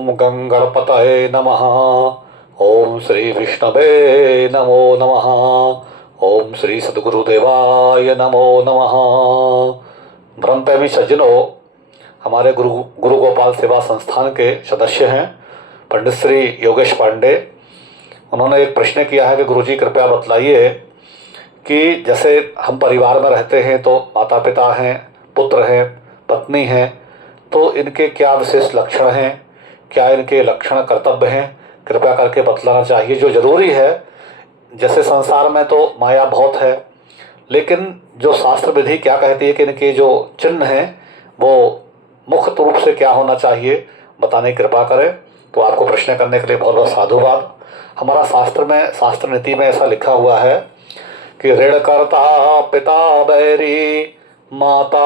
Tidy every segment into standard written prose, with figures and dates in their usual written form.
ओम गंगणपतये नमः। ओम श्री विष्णवे नमो नमः। ओम श्री सद्गुरुदेवाय नमो नमः। ब्रह्मप्रेमी सज्जनों, हमारे गुरु गुरु गोपाल सेवा संस्थान के सदस्य हैं पंडित श्री योगेश पांडे। उन्होंने एक प्रश्न किया है कि गुरुजी कृपया बतलाइए कि जैसे हम परिवार में रहते हैं तो माता पिता हैं, पुत्र हैं, पत्नी हैं, तो इनके क्या विशेष लक्षण हैं, क्या इनके लक्षण कर्तव्य हैं, कृपया करके बतलाना चाहिए। जो ज़रूरी है, जैसे संसार में तो माया बहुत है, लेकिन जो शास्त्र विधि क्या कहती है कि इनके जो चिन्ह हैं वो मुख्य रूप से क्या होना चाहिए, बताने की कृपा करें। तो आपको प्रश्न करने के लिए बहुत बहुत साधुवाद। हमारा शास्त्र नीति में ऐसा लिखा हुआ है कि ऋणकर्ता पिता बैरी, माता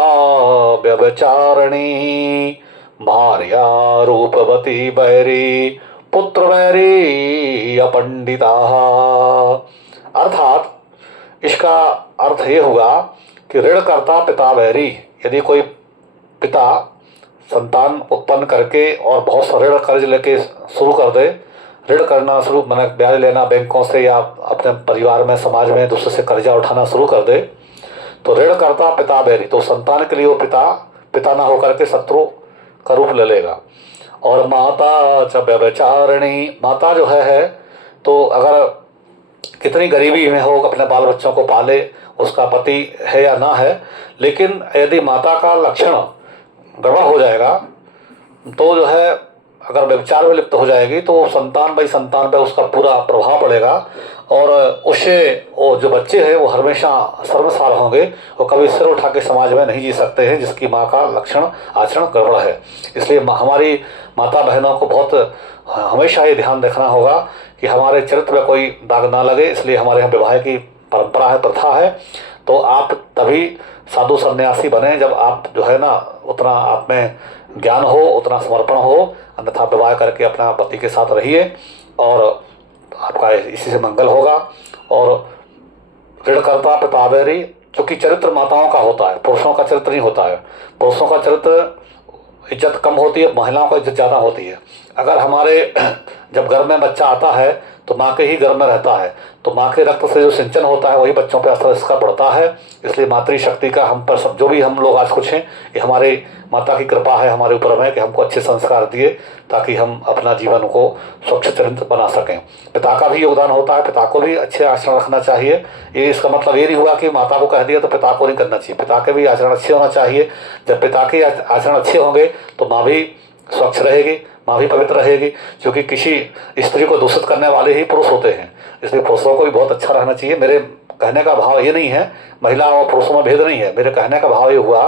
व्यभिचारिणी, भार्या रूपवती बैरी, पुत्र बैरी अपंडिता। अर्थात इसका अर्थ ये हुआ कि ऋणकर्ता पिता बैरी, यदि कोई पिता संतान उत्पन्न करके और बहुत सा ऋण कर्ज लेके शुरू कर दे, ऋण करना शुरू मैंने ब्याज लेना बैंकों से या अपने परिवार में समाज में दूसरे से कर्जा उठाना शुरू कर दे, तो ऋण करता पिता बैरी, तो संतान के लिए वो पिता ना होकर के शत्रु का रूप ले लेगा। और माता च व्यभिचारिणी, माता जो है तो अगर कितनी गरीबी में हो, अपने बाल बच्चों को पाले, उसका पति है या ना है, लेकिन यदि माता का लक्षण गड़बड़ हो जाएगा तो जो है अगर व्यभिचार में लिप्त हो जाएगी तो संतान पे उसका पूरा प्रभाव पड़ेगा और उससे वो जो बच्चे हैं वो हमेशा शर्मसार होंगे, वो कभी सिर उठा के समाज में नहीं जी सकते हैं जिसकी माँ का लक्षण आचरण गड़बड़ है। इसलिए हमारी माता बहनों को बहुत हमेशा ये ध्यान रखना होगा कि हमारे चरित्र में कोई दाग ना लगे। इसलिए हमारे यहाँ विवाह की परंपरा है, प्रथा है। तो आप तभी साधु सन्यासी बने जब आप जो है ना उतना आप में ज्ञान हो, उतना समर्पण हो, अन्यथा विवाह करके अपना पति के साथ रहिए और आपका इसी से मंगल होगा। और ऋणकर्ता पिता बैरी, चूँकि चरित्र माताओं का होता है, पुरुषों का चरित्र नहीं होता है। पुरुषों का चरित्र इज्जत कम होती है, महिलाओं को इज्जत ज़्यादा होती है। अगर हमारे जब घर में बच्चा आता है तो माँ के ही घर में रहता है, तो माँ के रक्त से जो सिंचन होता है वही बच्चों पर असर इसका पड़ता है। इसलिए मातृशक्ति का हम पर सब जो भी हम लोग आज कुछ हैं, ये हमारे माता की कृपा है हमारे ऊपर में कि हमको अच्छे संस्कार दिए ताकि हम अपना जीवन को स्वच्छ चरित्र बना सकें। पिता का भी योगदान होता है, पिता को भी अच्छे आचरण रखना चाहिए। ये इसका मतलब ये नहीं हुआ कि माता को कह दिया तो पिता को नहीं करना चाहिए, पिता के भी आचरण अच्छे होना चाहिए। जब पिता के आचरण अच्छे होंगे तो माँ भी स्वच्छ रहेगी, माँ भी पवित्र रहेगी, क्योंकि किसी स्त्री को दूषित करने वाले ही पुरुष होते हैं। इसलिए पुरुषों को भी बहुत अच्छा रहना चाहिए। मेरे कहने का भाव ये नहीं है महिला और पुरुषों में भेद नहीं है, मेरे कहने का भाव ये हुआ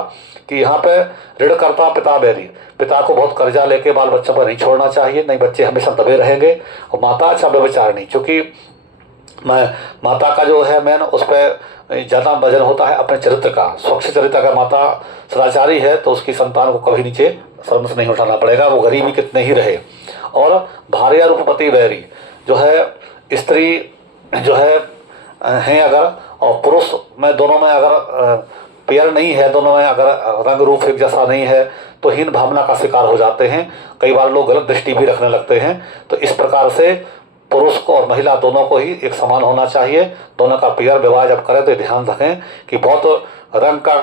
कि यहाँ पे ऋणकर्ता पिता बैरी, पिता को बहुत कर्जा लेके बाल बच्चों पर नहीं छोड़ना चाहिए, नहीं बच्चे हमेशा दबे रहेंगे। और माता अच्छा व्यभिचारिणी, क्योंकि माता का जो है मेन उस पर ज़्यादा वजन होता है अपने चरित्र का, स्वच्छ चरित्र। अगर माता सदाचारी है तो उसकी संतान को कभी नीचे शर्म से नहीं उठाना पड़ेगा, वो गरीबी कितने ही रहे। और भार्या रूपपति बैरी, जो है स्त्री जो है हैं अगर, और पुरुष में दोनों में अगर पेयर नहीं है, दोनों में अगर रंग रूप एक जैसा नहीं है तो हीन भावना का शिकार हो जाते हैं। कई बार लोग गलत दृष्टि भी रखने लगते हैं। तो इस प्रकार से पुरुष को और महिला दोनों को ही एक समान होना चाहिए। दोनों का पेयर विवाह जब करें तो ध्यान रखें कि बहुत रंग का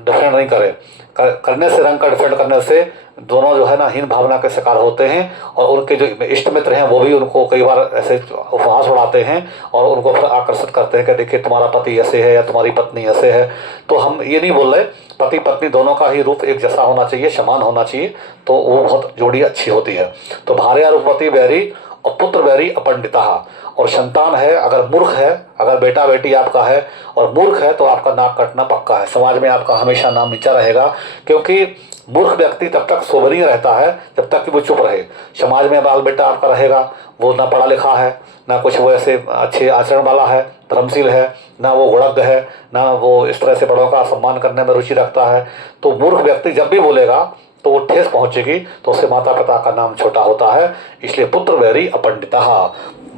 डिफरेंट नहीं करें, करने से रंग का डिफरेंट करने से दोनों जो है ना हीन भावना के शिकार होते हैं। और उनके जो इष्ट मित्र हैं वो भी उनको कई बार ऐसे उपहास उड़ाते हैं और उनको फिर आकर्षित करते हैं कि देखिए तुम्हारा पति ऐसे है या तुम्हारी पत्नी ऐसे है। तो हम ये नहीं बोल रहे, पति पत्नी दोनों का ही रूप एक जैसा होना चाहिए, समान होना चाहिए, तो वो बहुत जोड़ी अच्छी होती है। तो भार्या रूपवती बैरी और पुत्र बैरी अपंडिता। और संतान है अगर मूर्ख है, अगर बेटा बेटी आपका है और मूर्ख है तो आपका नाक कटना पक्का है, समाज में आपका हमेशा नाम नीचा रहेगा। क्योंकि मूर्ख व्यक्ति तब तक शोभनीय रहता है जब तक कि वो चुप रहे। समाज में बाल बेटा आपका रहेगा, वो ना पढ़ा लिखा है, ना कुछ वो ऐसे अच्छे आचरण वाला है, धर्मशील है, ना वो गुणज्ञ है, ना वो इस तरह से बड़ों का सम्मान करने में रुचि रखता है, तो मूर्ख व्यक्ति जब भी बोलेगा तो वो ठेस पहुंचेगी, तो उससे माता पिता का नाम छोटा होता है। इसलिए पुत्र बैरी अपंडिता,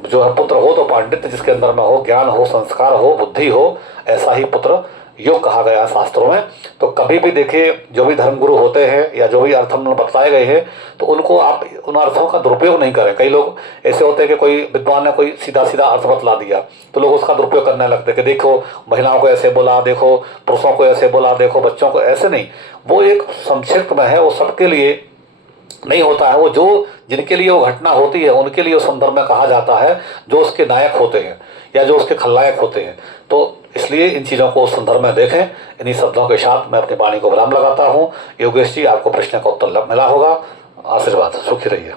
जो है पुत्र हो तो पांडित्य जिसके अंदर में हो, ज्ञान हो, संस्कार हो, बुद्धि हो, ऐसा ही पुत्र योग कहा गया है शास्त्रों में। तो कभी भी देखिए, जो भी धर्मगुरु होते हैं या जो भी अर्थ हम बताए गए हैं, तो उनको आप उन अर्थों का दुरुपयोग नहीं करें। कई लोग ऐसे होते हैं कि कोई विद्वान ने कोई सीधा सीधा अर्थ बतला दिया तो लोग उसका दुरुपयोग करने लगते हैं कि देखो महिलाओं को ऐसे बोला, देखो पुरुषों को ऐसे बोला, देखो बच्चों को ऐसे नहीं। वो एक संक्षिप्त में है, वो सबके लिए नहीं होता है। वो जो जिनके लिए वो घटना होती है उनके लिए उस संदर्भ में कहा जाता है, जो उसके नायक होते हैं या जो उसके खलनायक होते हैं। तो इसलिए इन चीज़ों को उस संदर्भ में देखें। इन्हीं शब्दों के साथ मैं अपनी वाणी को विराम लगाता हूँ। योगेश जी, आपको प्रश्न का उत्तर मिला होगा। आशीर्वाद, सुखी रहिए।